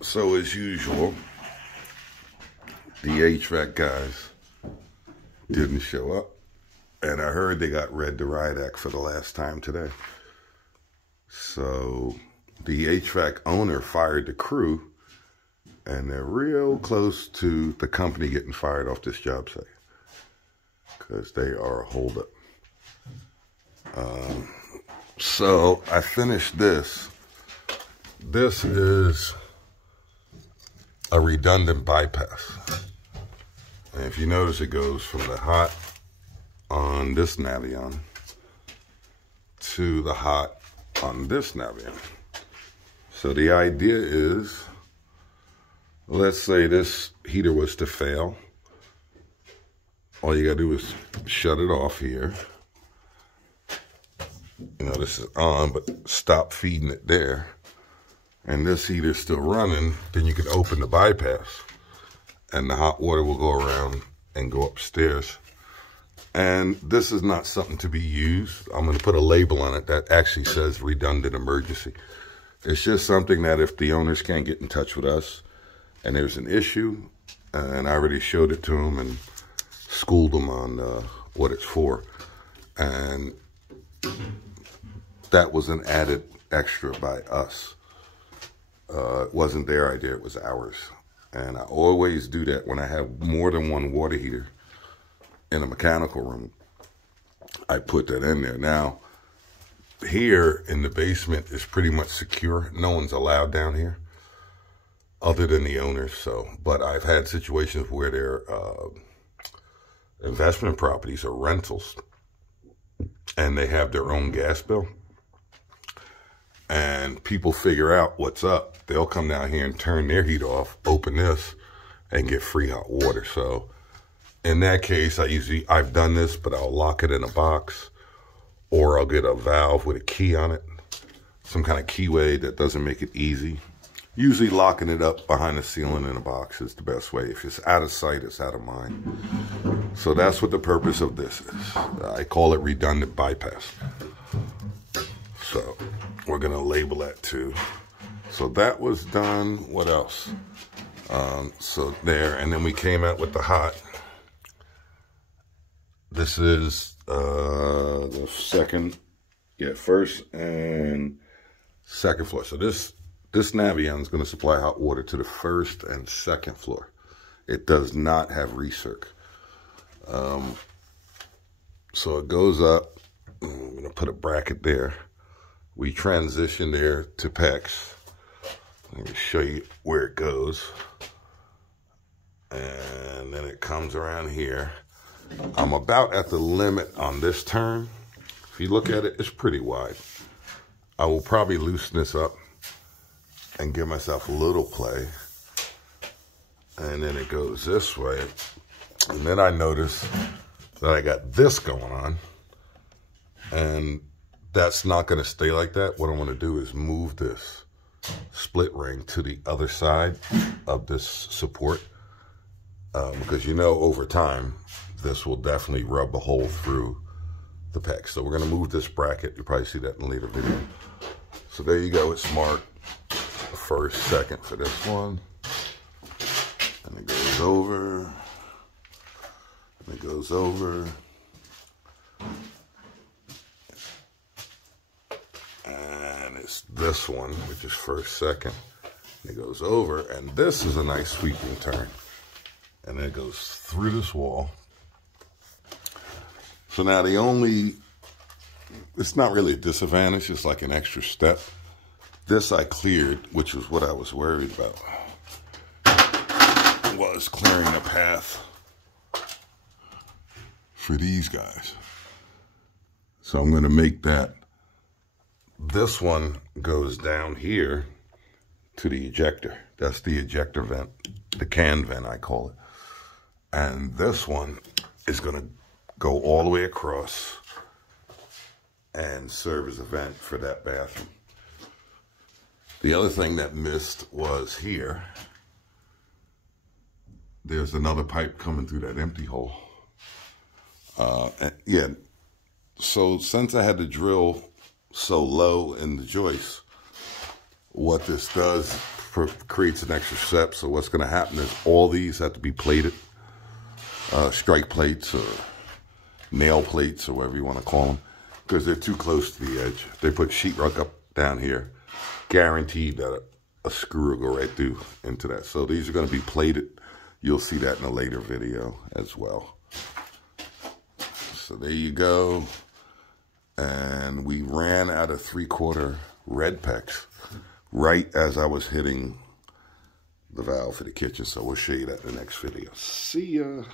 So as usual, the HVAC guys didn't show up. And I heard they got read the riot act for the last time today. So the HVAC owner fired the crew, and they're real close to the company getting fired off this job site because they are a holdup. So I finished this. This is a redundant bypass. And if you notice, it goes from the hot on this Navion to the hot on this Navion. So the idea is, let's say this heater was to fail. All you gotta do is shut it off here. You know, this is on, but stop feeding it there. And this heater's still running, then you can open the bypass and the hot water will go around and go upstairs. And this is not something to be used. I'm going to put a label on it that actually says redundant emergency. It's just something that if the owners can't get in touch with us and there's an issue, and I already showed it to them and schooled them on what it's for. And that was an added extra by us. It wasn't their idea, it was ours. And I always do that when I have more than one water heater in a mechanical room. I put that in there. Now, here in the basement is pretty much secure. No one's allowed down here other than the owners. So, but I've had situations where they're investment properties or rentals and they have their own gas bill. And people figure out what's up. They'll come down here and turn their heat off, open this, and get free hot water. So in that case, I've done this, but I'll lock it in a box, or I'll get a valve with a key on it, some kind of keyway that doesn't make it easy. Usually locking it up behind the ceiling in a box is the best way. If it's out of sight, it's out of mind. So that's what the purpose of this is. I call it redundant bypass. So we're gonna label that too. So that was done. What else? So there, and then we came out with the hot. This is the first and second floor. So this Navion is going to supply hot water to the first and second floor. It does not have recirc. So it goes up. I'm going to put a bracket there. We transition there to PEX. Let me show you where it goes. And then it comes around here. I'm about at the limit on this turn. If you look at it, it's pretty wide. I will probably loosen this up and give myself a little play. And then it goes this way. And then I notice that I got this going on. And that's not going to stay like that. What I want to do is move this split ring to the other side of this support. Because you know, over time, this will definitely rub a hole through the PEX. So we're going to move this bracket. You'll probably see that in a later video. So there you go. It's marked first, second for this one. And it goes over. And it goes over. And it's this one, which is first, second. And it goes over. And this is a nice sweeping turn. And then it goes through this wall. So now it's not really a disadvantage, it's like an extra step. This I cleared, which was what I was worried about, was clearing a path for these guys. So I'm gonna make that, this one goes down here to the ejector. That's the ejector vent, the can vent I call it. And this one is gonna go all the way across and serve as a vent for that bathroom. The other thing that missed was here. There's another pipe coming through that empty hole. Yeah, so since I had to drill so low in the joist, what this does creates an extra step. So what's going to happen is all these have to be plated, strike plates or nail plates or whatever you want to call them, because they're too close to the edge. They put sheetrock up down here, guaranteed that a screw will go right through into that. So these are going to be plated. You'll see that in a later video as well. So there you go. And we ran out of 3/4 red PEX right as I was hitting the valve for the kitchen. So we'll show you that in the next video. See ya.